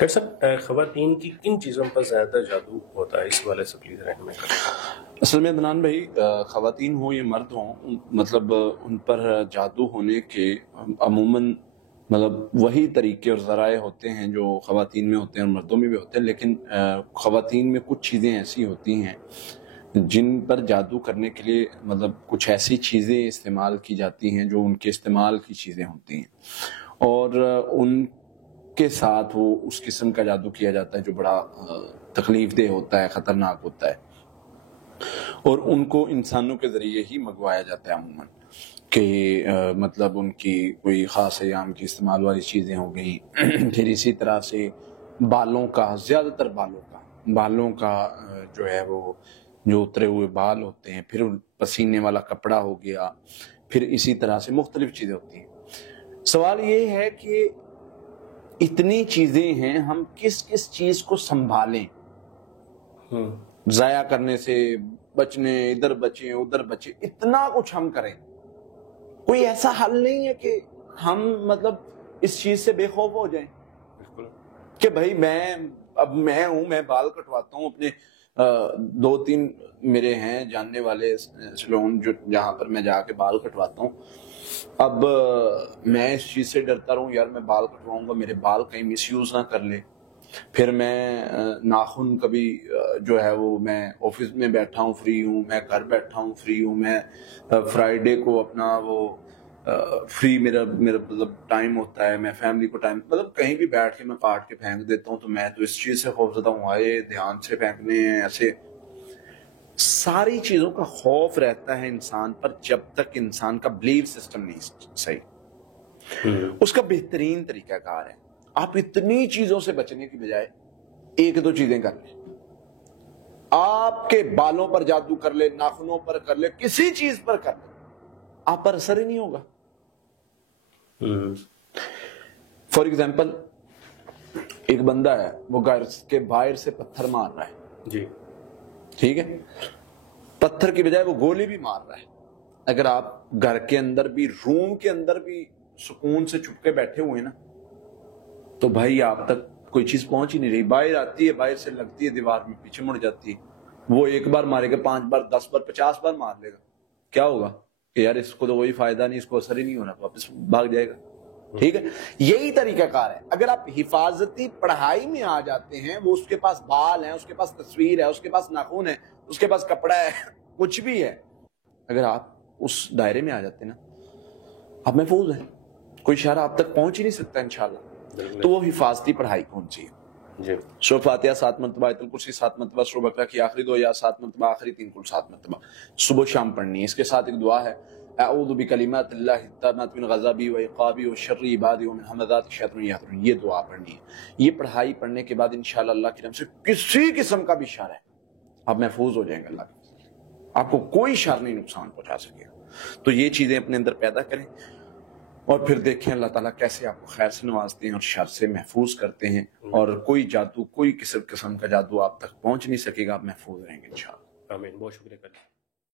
Doctor صاحب خواتین کی کن چیزوں پر زیادہ جادو ہوتا ہے، اس والے سے پلیز رہنمائی کریں۔ اصل میں عدنان بھائی، خواتین ہوں یا مرد ہوں، مطلب ان پر جادو ہونے کے عموماً مطلب وہی طریقے اور ذرائع ہوتے ہیں جو خواتین میں ہوتے ہیں اور مردوں میں بھی ہوتے ہیں، لیکن خواتین میں کچھ چیزیں ایسی ہوتی ہیں جن پر جادو کرنے کے لیے مطلب کچھ ایسی چیزیں استعمال کی جاتی ہیں جو ان کے استعمال کی چیزیں ہوتی ہیں، اور ان کے ساتھ وہ اس قسم کا جادو کیا جاتا ہے جو بڑا تکلیف دہ ہوتا ہے، خطرناک ہوتا ہے، اور ان کو انسانوں کے ذریعے ہی منگوایا جاتا ہے عموماً، کہ مطلب ان کی کوئی خاص ایام کی استعمال والی چیزیں ہو گئیں۔ پھر اسی طرح سے بالوں کا، زیادہ تر بالوں کا جو ہے وہ جو اترے ہوئے بال ہوتے ہیں، پھر پسینے والا کپڑا ہو گیا، پھر اسی طرح سے مختلف چیزیں ہوتی ہیں۔ سوال یہ ہے کہ اتنی چیزیں ہیں، ہم کس کس چیز کو سنبھالیں؟ ضائع کرنے سے بچنے، ادھر بچیں ادھر بچیں، اتنا کچھ ہم کریں، کوئی ایسا حل نہیں ہے کہ ہم مطلب اس چیز سے بے خوف ہو جائیں کہ بھائی میں ہوں، میں بال کٹواتا ہوں اپنے، 2-3 میرے ہیں جاننے والے سلون جہاں پر میں جا کے بال کٹواتا ہوں، اب میں اس چیز سے ڈرتا رہوں یار میں بال کٹواؤں گا میرے بال کہیں مس یوز نہ کر لے، پھر میں ناخن کبھی جو ہے وہ میں آفس میں بیٹھا ہوں فری ہوں، میں گھر بیٹھا ہوں فری ہوں، میں فرائیڈے کو اپنا وہ فری میرا مطلب ٹائم ہوتا ہے، میں فیملی کو ٹائم مطلب کہیں بھی بیٹھ کے میں کاٹ کے پھینک دیتا ہوں، تو میں تو اس چیز سے خوف زدہ ہوں، آئے دھیان سے پھینکنے ہیں، ایسے ساری چیزوں کا خوف رہتا ہے انسان پر جب تک انسان کا بلیف سسٹم نہیں صحیح۔ اس کا بہترین طریقہ کار ہے آپ اتنی چیزوں سے بچنے کی بجائے 1-2 چیزیں کر لیں، آپ کے بالوں پر جادو کر لے، ناخنوں پر کر لے، کسی چیز پر کر لے، آپ پر اثر ہی نہیں ہوگا۔ فار ایگزامپل ایک بندہ ہے، وہ گھر کے باہر سے پتھر مار رہا ہے، جی ٹھیک ہے، پتھر کی بجائے وہ گولی بھی مار رہا ہے، اگر آپ گھر کے اندر بھی، روم کے اندر بھی سکون سے چھپ کے بیٹھے ہوئے نا، تو بھائی آپ تک کوئی چیز پہنچ ہی نہیں رہی، باہر آتی ہے، باہر سے لگتی ہے دیوار میں، پیچھے مڑ جاتی ہے، وہ 1 بار مارے گا، 5 بار، 10 بار، 50 بار مار لے گا، کیا ہوگا کہ یار اس کو تو کوئی فائدہ نہیں، اس کو اثر ہی نہیں ہونا، واپس بھاگ جائے گا، ٹھیک ہے۔ یہی طریقہ کار ہے، اگر آپ حفاظتی پڑھائی میں آ جاتے ہیں، وہ اس کے پاس بال ہیں، اس کے پاس تصویر ہے، اس کے پاس ناخن ہے، اس کے پاس کپڑا ہے، کچھ بھی ہے، اگر آپ اس دائرے میں آ جاتے ہیں نا، آپ محفوظ ہیں، کوئی شر آپ تک پہنچ ہی نہیں سکتا انشاءاللہ۔ تو وہ حفاظتی پڑھائی کون سی ہے؟ جی، سورہ فاتحہ 7 مرتبہ، آیت الکرسی 7 مرتبہ، سورہ بقرہ کی آخری 2 یا 7 مرتبہ، آخری 3 کل 7 مرتبہ صبح شام پڑھنی ہے۔ اس کے ساتھ ایک دعا ہے، اعوذ بکلمات اللہ التامات من غضبی و عقابی و شر عبادی و من همزات الشیاطین یحضرون، یہ دعا پڑھنی ہے۔ یہ پڑھائی پڑھنے کے بعد انشاءاللہ اللہ کی رحمت سے کسی قسم کا بھی شر ہے آپ محفوظ ہو جائیں گے، اللہ کی، آپ کو کوئی شر نہیں نقصان پہنچا سکے گا۔ تو یہ چیزیں اپنے اندر پیدا کریں، اور پھر دیکھیں اللہ تعالیٰ کیسے آپ کو خیر سے نوازتے ہیں اور شر سے محفوظ کرتے ہیں، اور کوئی جادو، کوئی قسم کا جادو آپ تک پہنچ نہیں سکے گا، آپ محفوظ رہیں گے انشاءاللہ۔ آمین، بہت شکریہ۔